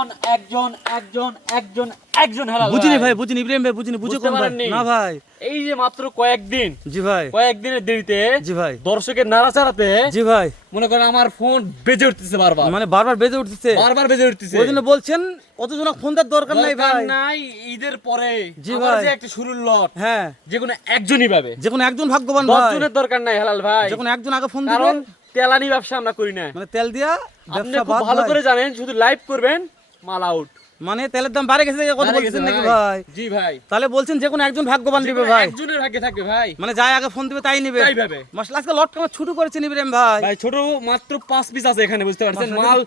একজন একজন একজন একজন একজন হেলাল বুঝিনি ভাই, বুঝিনি ইব্রাহিম ভাই, বুঝিনি, বুঝে কোন ভাই? না ভাই, এই যে মাত্র কয়েকদিন, জি ভাই, কয়েকদিনের দেরিতে জি ভাই, দর্শকের নাড়াচাড়াতে জি ভাই, মনে করেন আমার ফোন বেজে উঠতেছে বারবার, মানে বারবার বেজে উঠতেছে, বারবার বেজে উঠতেছে। ওই জন্য বলছেন অতজন ফোন দেওয়ার দরকার নাই ভাই। নাই, ঈদের পরে জি আমার ভাই। যে একটা শুরুর লট, হ্যাঁ, যে কোনো একজনই পাবে, যে কোনো একজন ভাগ্যবান 10 ভাই, জনের দরকার নাই হেলাল ভাই, যে কোনো একজন আগে ফোন কারণ দিবেন। তেলানি ব্যবসা আমরা করি না, মানে তেল দিয়া আপনি ব্যবসা খুব বাদ ভালো ভাই। করে জানেন, শুধু লাইভ করবেন মাল আউট। মানে তেলের দাম বাড়ে গেছে কথা বলছেন নাকি ভাই? জি ভাই, তাহলে বলছেন যে কোনো একজন ভাগ্যবান দিবে ভাই, একজনের ভাগ্যে থাকবে ভাই, মানে যাই আগে ফোন দিবে তাই নিবে। তাই ভাবে মাশাআল্লাহ, আজকে লট কেমন ছোট করেছেন ইব্রাহিম ভাই। ভাই। ছোট মাত্র 5 পিস আছে এখানে, বুঝতে পারছেন? মাল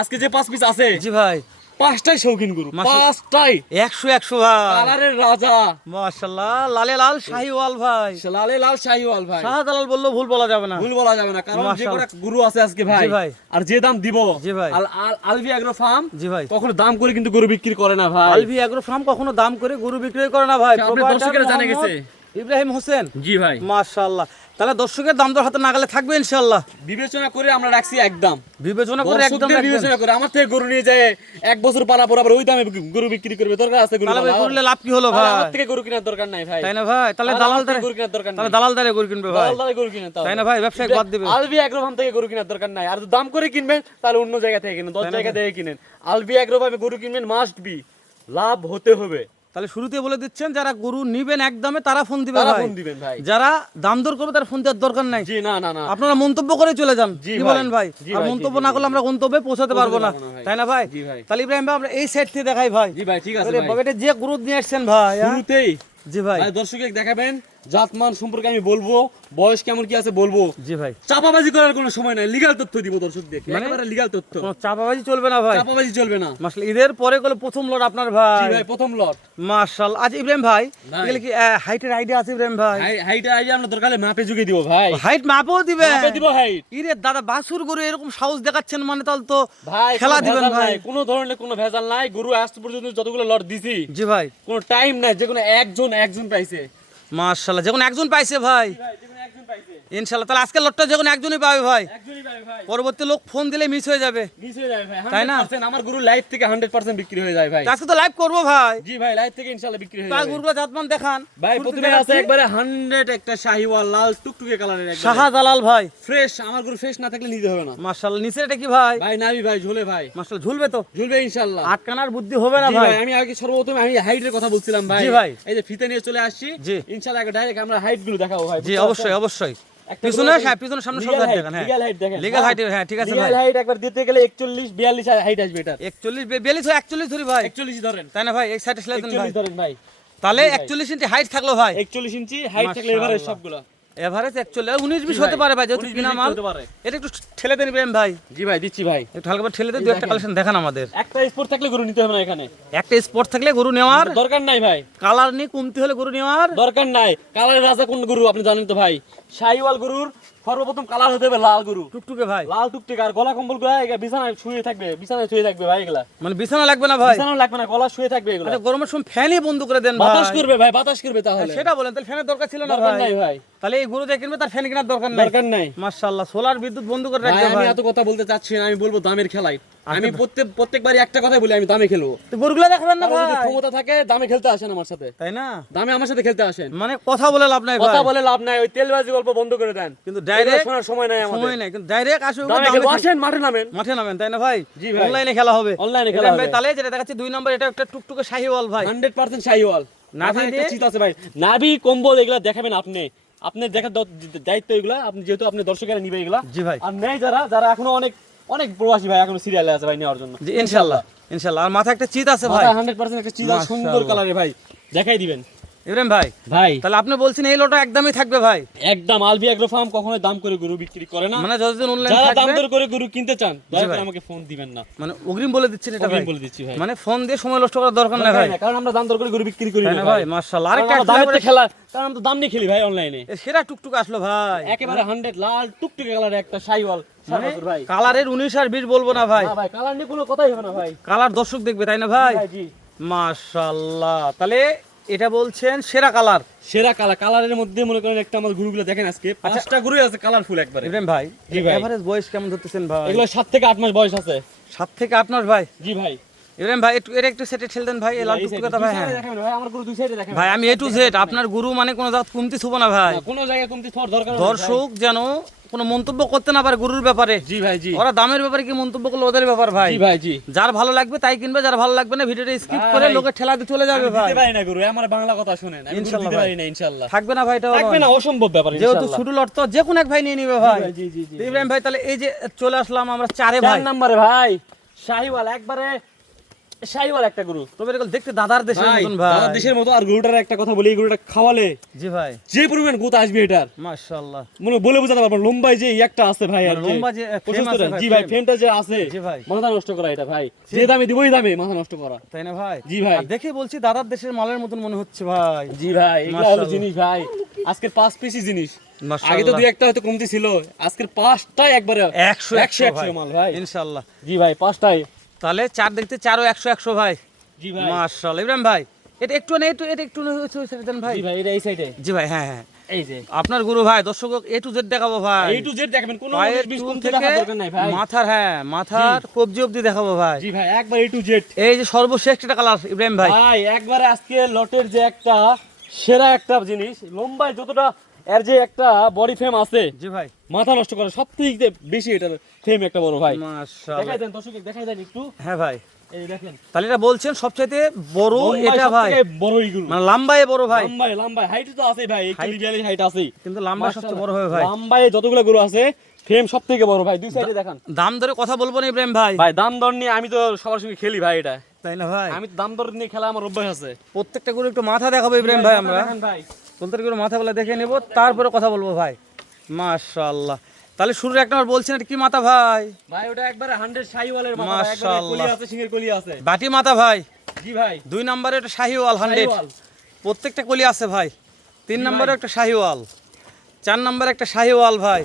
আজকে যে 5 পিস আছে, জি ভাই, 5টাই শৌখিন গরু, মাশাআল্লাহ। 5টাই 100 ভাই, কালারের রাজা, মাশাআল্লাহ, লালে লাল শাহিওয়াল ভাই, লালে লাল শাহিওয়াল ভাই। শাহজালাল বললেও ভুল বলা যাবে না। ভুল বলা যাবে না, কারণ যে মাশাআল্লাহ। কটা গরু আছে আজকে ভাই, জি ভাই, আর যে দাম দিব, জি ভাই, আলভি এগ্রো ফার্ম জি ভাই, কখনো দাম করে কিন্তু গরু বিক্রি করে না ভাই। আলভি এগ্রো ফার্ম কখনো দাম করে গরু বিক্রি করে না ভাই। আপনি দর্শকেরা জানে গেছে। ইব্রাহিম হোসেন, জি ভাই, মাশাআল্লাহ। তাহলে দর্শকের দাম দর হাতে নাগালে থাকবে ইনশাআল্লাহ। বিবেচনা করে আমরা রাখছি একদম, বিবেচনা করে একদম দর্শকদের বিবেচনা করে আমার থেকে গরু নিয়ে যায় 1 বছর পালা বরাবর ওই দামে গরু বিক্রি করবে, দরকার আছে গরু তাহলে করলে লাভ কি হলো ভাই? ভাই? আমার থেকে গরু কেনার দরকার নাই ভাই, তাই না ভাই? তাহলে আমার দালাল থেকে গরু কেনার দরকার নাই, তাহলে দালাল দারে গরু কিনবে ভাই, দালাল গরু কিনে তাই না ভাই? ব্যবসায়িক বাদ দিবে। আলভি এগ্রো ফার্ম থেকে গরু কেনার দরকার নাই, আর যদি দাম করে কিনবেন তাহলে অন্য জায়গা থেকে কিনেন, 10 জায়গা থেকে কিনেন। আলভি এগ্রো ফার্মে গরু কিনবেন, মাস্ট বি লাভ হতে হবে। তাহলে শুরুতে বলে দিচ্ছেন যারা গরু নিবেন একদমে তারা ফোন দিবে তারা ভাই, ফোন দিবেন ভাই, যারা দাম দর করবে তার ফোন দেওয়ার দরকার নাই। জি না না না, আপনারা মন্তব্য করে চলে যান, জি কি ভাই, বলেন ভাই? জি আর ভাই, মন্তব্য জি, না জি, করলে আমরা গন্তব্যে পৌঁছাতে পারবো না, ভাই। তাই না ভাই? জি ভাই, তাহলে ইব্রাহিম ভাই আমরা এই সাইড থেকে দেখাই ভাই। জি ভাই, ঠিক আছে আরে ভাই। বাবা, এটা যে গরু নিয়ে আসছেন ভাই, হ্যাঁ? শুরুতেই জি ভাই, ভাই দর্শককে দেখাবেন, জাতমান সম্পর্কে আমি বলবো, বয়স কেমন কি আছে বলবো, জি ভাই, চাপাবাজি করার কোনো সময় নাই, লিগ্যাল তথ্য দিব দর্শকদের, মানে একেবারে লিগ্যাল তথ্য, কোনো চাপাবাজি চলবে না ভাই। চাপাবাজি চলবে না। মাশাআল্লাহ, ঈদের পরে গেলে প্রথম লট আপনার জি ভাই, ভাই, প্রথম লট। মাশাআল্লাহ। আজ ইব্রাহিম ভাই ভাই। এগুলো কি হাইটের আইডিয়া আছে ইব্রাহিম ভাই? হাইট আইডিয়া আমরা দরকার হলে মাপে যুগে দিব ভাই, হাইট মাপও দিবে? মাপে দিব হাইট ইরে দাদা, বাছুর গরু এরকম সাহস দেখাচ্ছেন মানে তাহলে তো ভাই, খেলা কোনো দিবেন ভেজাল ভাই। নাই, কোনো ধরনের কোনো ভেজাল নাই। গরু আজ পর্যন্ত যতগুলো লট দিছি, জি ভাই, কোনো টাইম নাই যে কোনো একজন পাইছে। মাশাআল্লাহ, যখন একজন পাইছে ভাই, ভাই যে কোনো একজন পাইছে, ইনশাআল্লাহ। তাহলে আজকে লটটা যখন একজনই পাবে ভাই, একজনই পাবে ভাই, পরবর্তী লোক ফোন দিলে মিস হয়ে যাবে, মিস হয়ে যাবে ভাই। তাই না? 100% আমার গরু লাইভ থেকে 100% বিক্রি হয়ে যায় ভাই। তো আজকে তো লাইভ করবো ভাই, জি ভাই, লাইভ থেকে ইনশাআল্লাহ বিক্রি হয়ে তার যাবে গরুগুলো জাতমান দেখান ভাই। শুরুতে প্রথমে আছে দেখাচ্ছি। একবারে 100 একটা শাহিওয়াল লাল টুকটুকে কালারের, একবারে শাহজালাল ভাই, ফ্রেশ। আমার গরু ফ্রেশ না থাকলে নিতে হবে না মাশাআল্লাহ। নিচের এটা কি ভাই? ভাই, নাবি ভাই, ঝোলে ভাই, মাশাআল্লাহ, ঝুলবে তো, ঝুলবে ইনশাআল্লাহ। আটকানার বুদ্ধি হবে না জি ভাই? ভাই, আমি আগে সর্বপ্রথম আমি হাইটের কথা বলছিলাম ভাই। জি ভাই। এই যে ফিতে নিয়ে চলে আসছি, জি। ইনশাআল্লাহ ডাইরেক্ট আমরা হাইট গুলো দেখাবো ভাই। জি, অবশ্যই অবশ্যই। একটা পিছনে, গরু- হ্যাঁ পিছনে, সামনে সব Legal height, দেখান। হ্যাঁ, legal height দেখেন। লিগ্যাল হাইট, হ্যাঁ ঠিক আছে ভাই। Legal height একবার দিতে গেলে 41 42 হাইট আসবে এটা। 41 42 41 ধরি ভাই, 41 ধরেন, তাই না ভাই? এক সাইডে সেলাই দেন ভাই, 41 ধরেন ভাই। তাহলে জি ভাই। 41 ইঞ্চি হাইট থাকলো ভাই, 41 ইঞ্চি হাইট থাকলে এবারে সবগুলো। এভারেজ 41 19 20 জি ভাই, হতে পারে ভাই, যেহেতু 19 কিনা 20 মাল। হতে পারে। এটা একটু ঠেলে দেন ইব্রাহিম ভাই, জি ভাই, দিচ্ছি ভাই। একটু হালকা করে ঠেলে দেন, এই দুই একটা দেখেন। কালেকশন দেখান আমাদের। একটা স্পোর্ট থাকলে গরু নিতে হবে না এখানে, একটা স্পট থাকলে গরু নেওয়ার দরকার নাই ভাই, কালার নিয়ে কমতি হলে গরু নেওয়ার দরকার নাই। কালারের রাজা কোন গরু আপনি জানেন তো ভাই? শাহিওয়াল গরুর সর্বপ্রথম কালার হতে হবে লাল গরু, টুকটুকে ভাই, লাল টুকটুক। আর গলা কম্বল গুলা বিছানায় শুয়ে থাকবে, বিছানায় শুয়ে থাকবে ভাই। এগুলা মানে বিছানা লাগবে না ভাই? বিছানাও লাগবে না, গলা শুয়ে থাকবে এগুলা। আচ্ছা, গরমের সময় ফ্যানই বন্ধ করে দেন ভাই, বাতাস করবে ভাই, বাতাস করবে তাহলে। সেটা বলেন, তাহলে ফ্যানের দরকার ছিল না দরকার ভাই? নাই ভাই, তাহলে এই গরু দিয়ে কিনবে, তার ফ্যান কেনার দরকার নাই। দরকার নাই মাশাআল্লাহ, সোলার বিদ্যুৎ বন্ধ করে ভাই। রাখবে আমি ভাই। এত কথা বলতে চাচ্ছি না, আমি বলবো দামের খেলায়। আমি প্রত্যেকবারই একটা কথাই বলি, আমি দামে খেলবো। তো গরুগুলো দেখাবেন না কারণ যদি ভাই, ক্ষমতা থাকে দামে খেলতে আসেন আমার সাথে, তাই না? দামে আমার সাথে খেলতে আসেন। মানে কথা বলে লাভ নাই ভাই, কথা বলে লাভ নাই, ওই তেলবাজি গল্প বন্ধ করে দেন। কিন্তু এগুলো ডাইরেক্ট শোনার সময় নাই আমাদের। সময় নাই, কিন্তু ডাইরেক্ট আসবে, দামে খেলবো, আসেন মাঠে নামেন। মাঠে নামেন, তাই না ভাই? জি ভাই। অনলাইনে খেলা হবে, অনলাইনে খেলা ইব্রাহিম ভাই, হবে। তাহলে যেটা দেখাচ্ছি 2 নম্বর, এটা একটা টুকটুকে শাহিওয়াল ভাই, 100% শাহিওয়াল। নাভি নাভি দিয়ে- চিত আছে ভাই, নাভি কম্বল এগুলা দেখাবেন আপনি। আপনার দেখার দায়িত্ব এগুলা, আপনি যেহেতু আপনি দর্শকেরা নিবে এগুলা। জি ভাই, আর নেই যারা যারা এখনো অনেক অনেক প্রবাসী ভাই এখনো সিরিয়ালে আছে ভাই নেওয়ার জন্য। জি ইনশাআল্লাহ, ইনশাআল্লাহ। আর মাথা একটা চিত আছে ভাই, মাথায় 100% একটা চিজা সুন্দর মাশাআল্লাহ। কালারে ভাই, দেখাই দিবেন ইব্রাহিম ভাই। ভাই। তাহলে আপনি বলছেন এই লটটা একদমই থাকবে ভাই, একদম আলভি এগ্রো ফার্ম কখনো দাম করে গরু বিক্রি করে না। মানে যতদিন অনলাইন যারা দাম থাকবে, দর করে গরু কিনতে চান দয়া করে ভাই। আমাকে ফোন দিবেন না, মানে অগ্রিম বলে দিচ্ছেন এটা ভাই, আমি বলে দিচ্ছি ভাই। মানে ফোন দিয়ে সময় নষ্ট করার দরকার নাই ভাই, কারণ আমরা দাম দর করে গরু বিক্রি করি তাই না না ভাই। ভাই? মাশাআল্লাহ। কারণ আরেকটা আমরা দামের তো খেলা, কারণ আমরা তো দাম নিয়ে খেলি ভাই অনলাইনে। সেরা টুকটুক আসলো ভাই, একেবারে 100 লাল টুকটুকে কালারে একটা শাইওয়াল মানে ভাই। কালারের 19 আর 20 বলবো না ভাই, না ভাই, কালার নিয়ে কোনো কথাই হবে না ভাই। কালার দর্শক দেখবে, তাই না ভাই? ভাই জি, মাশাআল্লাহ। তাহলে এটা বলছেন সেরা কালার সেরা কালার। কালারের মধ্যে মনে করেন একটা আমার গরুগুলো দেখেন আজকে 5টা গরুই আছে কালারফুল একবারে। ইব্রাহিম ভাই। জি ভাই। এভারেজ বয়স কেমন ধরতেছেন ভাই? এগুলো 7 থেকে 8 মাস বয়স আছে। 7 থেকে 8 মাস ভাই, জি ভাই। ইব্রাহিম ভাই একটু এটা একটু সেটে ঠেল দেন ভাই, এই লাল টুকটুকে কথা ভাই। হ্যাঁ ভাই আমার গরু দুই সাইডে দেখেন ভাই, আমি এ টু জেড আপনার গুরু, মানে কোনো জাত কমতি ছুবো না ভাই। কোনো জায়গায় কমতি থাকার দরকার নেই দর্শক যেন কোনো মন্তব্য করতে না পারে গরুর ব্যাপারে। জি ভাই জি ওরা দামের ব্যাপারে কি মন্তব্য করলে ওদের ব্যাপার ভাই। জি ভাই জি যার ভালো লাগবে তাই কিনবে, যার ভালো লাগবে না ভিডিওটা স্কিপ করে ভাই, লোকে ঠেলা দিয়ে চলে যাবে আমি ভাই। দিতে পারি না গরু, আমার বাংলা কথা শুনেন, আমি গরু ইনশাল্লাহ দিতে ভাই। পারি না ইনশাআল্লাহ। থাকবে না ভাই, এটা থাকবে না, অসম্ভব ব্যাপার যেহেতু ইনশাআল্লাহ। শুধু লট তো যে কোনো এক ভাই নিয়ে নিবে ভাই। জি জি জি তো ইব্রাহিম ভাই তাহলে এই যে চলে আসলাম আমরা চারে ভাই। 4 নম্বরে ভাই শাহিওয়াল, একবারে শাহিওয়াল একটা গরু তবে এগুলো দেখতে দাদার দেশের ভাই, মতন ভাই। দাদার দেশের মতো। আর গরুটার একটা কথা বলি, এই গরুটা খাওয়ালে জি ভাই, যে পরিমাণ গুত আসবে এটার মাশাআল্লাহ। মনে বলে বোঝাতে পারবো না। লম্বায় যে একটা আছে ভাই, আর মানে লম্বা যে frame আছে ভাই, জি ভাই frame। ফ্রেমটা যে আছে জি ভাই। মাথা নষ্ট করা এটা ভাই, যে দামে দিব ওই দামে মাথা নষ্ট করা। তাই না ভাই? জি ভাই। আর দেখে বলছি দাদার দেশের মালের মতন মনে হচ্ছে ভাই। জি ভাই, এগুলো হলো মাশাআল্লাহ। জিনিস ভাই, আজকের 5 পিসি জিনিস। মাশাআল্লাহ। আগে তো দুই একটা হয়তো কমতি ছিল, আজকের 5টাই একবারে 100 মাল ভাই। ইনশাআল্লাহ। জি ভাই 5টাই। তাহলে চার দেখতে চারও 100 ভাই। জি ভাই মাশাআল্লাহ। ইব্রাহিম ভাই এটা একটু না, এটা একটু ছেড়ে দেন ভাই। জি ভাই, এটা এই সাইডে। জি ভাই, হ্যাঁ হ্যাঁ, এই যে আপনার গুরু ভাই, দর্শক এ টু জেড দেখাবো ভাই। এই টু জেড দেখাবেন, কোনো পায়ের 19-20 চুল কমতি থেকে রাখার দরকার নাই ভাই। মাথার, হ্যাঁ মাথার কবজি অবধি দেখাবো ভাই। জি ভাই একবার এই টু জেড এই যে সর্বশ্রেষ্ঠ একটা কালার ইব্রাহিম ভাই। ভাই, একবারে আজকে লটের যে একটা সেরা একটা জিনিস, লম্বায় যতটা এর যে একটা বডি ফ্রেম আছে, জি ভাই, মাথা নষ্ট করে সবথেকে বেশি এটার ফ্রেম একটা বড় ভাই। মাশাআল্লাহ। দেখাই দেন দর্শক, দেখাই দেন একটু। হ্যাঁ ভাই, এই দেখেন তাহলে এটা বলছেন সবচাইতে বড় লম্বায় এটা ভাই, সবথেকে বড় এইগুলো। মানে লাম্বায় বড় ভাই, লম্বায় হাইট তো আছে ভাই, 41-42 হাইট আছে, কিন্তু লাম্বা সবচেয়ে বড় হবে ভাই। লম্বায় যতগুলো গরু আছে ফ্রেম সবথেকে বড় ভাই। দুই সাইডে দেখান দাম ধরে কথা বলবো না ইব্রাহিম ভাই। ভাই। দাম দর নিয়ে আমি তো সবার সঙ্গে খেলি ভাই, এটা তাই না ভাই? আমি তো দাম দর নিয়ে খেলা আমার অভ্যাস আছে। প্রত্যেকটা গরু একটু মাথা দেখাবো ইব্রাহিম ভাই, আমরা দেখেন ভাই। প্রত্যেকটা গরু মাথাগুলো দেখে নেব, তারপরে কথা বলবো ভাই। মাশাআল্লাহ। তাহলে শুরুর এক নম্বর বলছেন এটা কি মাথা ভাই? ভাই ওটা একবারে 100 শাহিওয়ালের মাথা ভাই, একবারে মাশাআল্লাহ। কলি আছে, সিংহের কলি আছে। বাটি মাথা ভাই। জি ভাই, দুই নম্বরে একটা শাহিওয়াল 100, শাহিওয়াল। প্রত্যেকটা কলি আছে ভাই। তিন নম্বরে একটা শাহিওয়াল, 4 নম্বরে একটা শাহিওয়াল ভাই,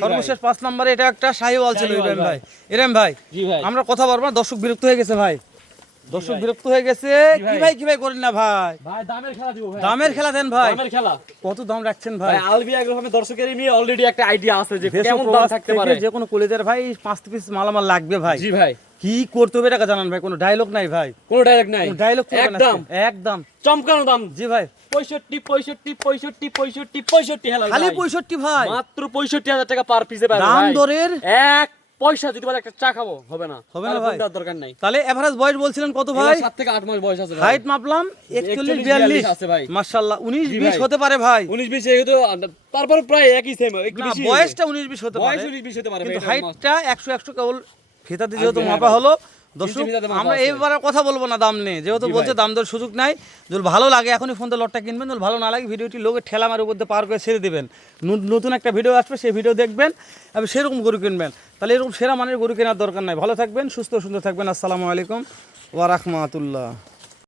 সর্বশেষ 5 নম্বরে এটা একটা শাহিওয়াল ছিল শাহিওয়াল ইব্রাহিম ভাই। ভাই। ইব্রাহিম ভাই জি ভাই। আমরা কথা বলবো না, দর্শক বিরক্ত হয়ে গেছে ভাই, দর্শক বিরক্ত হয়ে গেছে। কি ভাই করেন না ভাই, ভাই দামের খেলা দিব ভাই। দামের খেলা দেন ভাই। দামের খেলা। কত দাম রাখছেন ভাই? ভাই আলবি এগ্রো ফার্মে দর্শকের নিয়ে অলরেডি একটা আইডিয়া আছে যে দেশ ও কেমন দাম প্রবাস থাকতে থেকে পারে। যে কোনো কলেজের ভাই 5 পিস মালামাল লাগবে ভাই। জি ভাই, কি করতে হবে টাকা জানান ভাই, কোনো ডায়লগ নাই ভাই, কোনো ডাইরেক্ট নাই, কোনো ডায়লগ একদম একদম চমকানো দাম। জি ভাই, 65 হেলা খালি ভাই। 65 ভাই, মাত্র 65,000 টাকা পার পিসে পাবে দাম ভাই। দরের এক পয়সা যদি বলে একটা চা খাবো হবে না, হবে না তাহলে ভাই। ফোন দেওয়ার দরকার নাই। তাহলে এভারেজ বয়স বলছিলেন কত ভাই? ভাই 7 থেকে 8 মাস বয়স আছে ভাই। হাইট মাপলাম 41-42 আছে ভাই। মাশাআল্লাহ। 19-20 ভাই। হতে পারে ভাই, 19-20 এগুলো তারপর প্রায় একই সেম, একটু না বেশি বয়সটা 19-20 হতে পারে, বয়স 19-20 হতে পারে কিন্তু ভাই, এটা হাইটটা 100 কেবল ফিতাতে যেহেতু হ্যাঁ মাপা ভাই। হলো। দর্শক ইঞ্চি ফিতাতে মাপা আমরা আছে। এইবার আর কথা বলবো না দাম নেই, যেহেতু জি বলছে ভাই। দাম দর সুযোগ নাই। যদি ভালো লাগে এখনই ফোন দিয়ে লটটা কিনবেন, যদি ভালো না লাগে ভিডিওটি লোকে ঠেলা মারের উপর দিয়ে পার করে ছেড়ে দেবেন। নতুন একটা ভিডিও আসবে, সেই ভিডিও দেখবেন এবং সেরকম গরু কিনবেন। তাহলে এরকম সেরা মানের গরু কেনার দরকার নাই। ভালো থাকবেন, সুস্থ সুন্দর থাকবেন। আসসালামু আলাইকুম ওয়া রাহমাতুল্লাহ।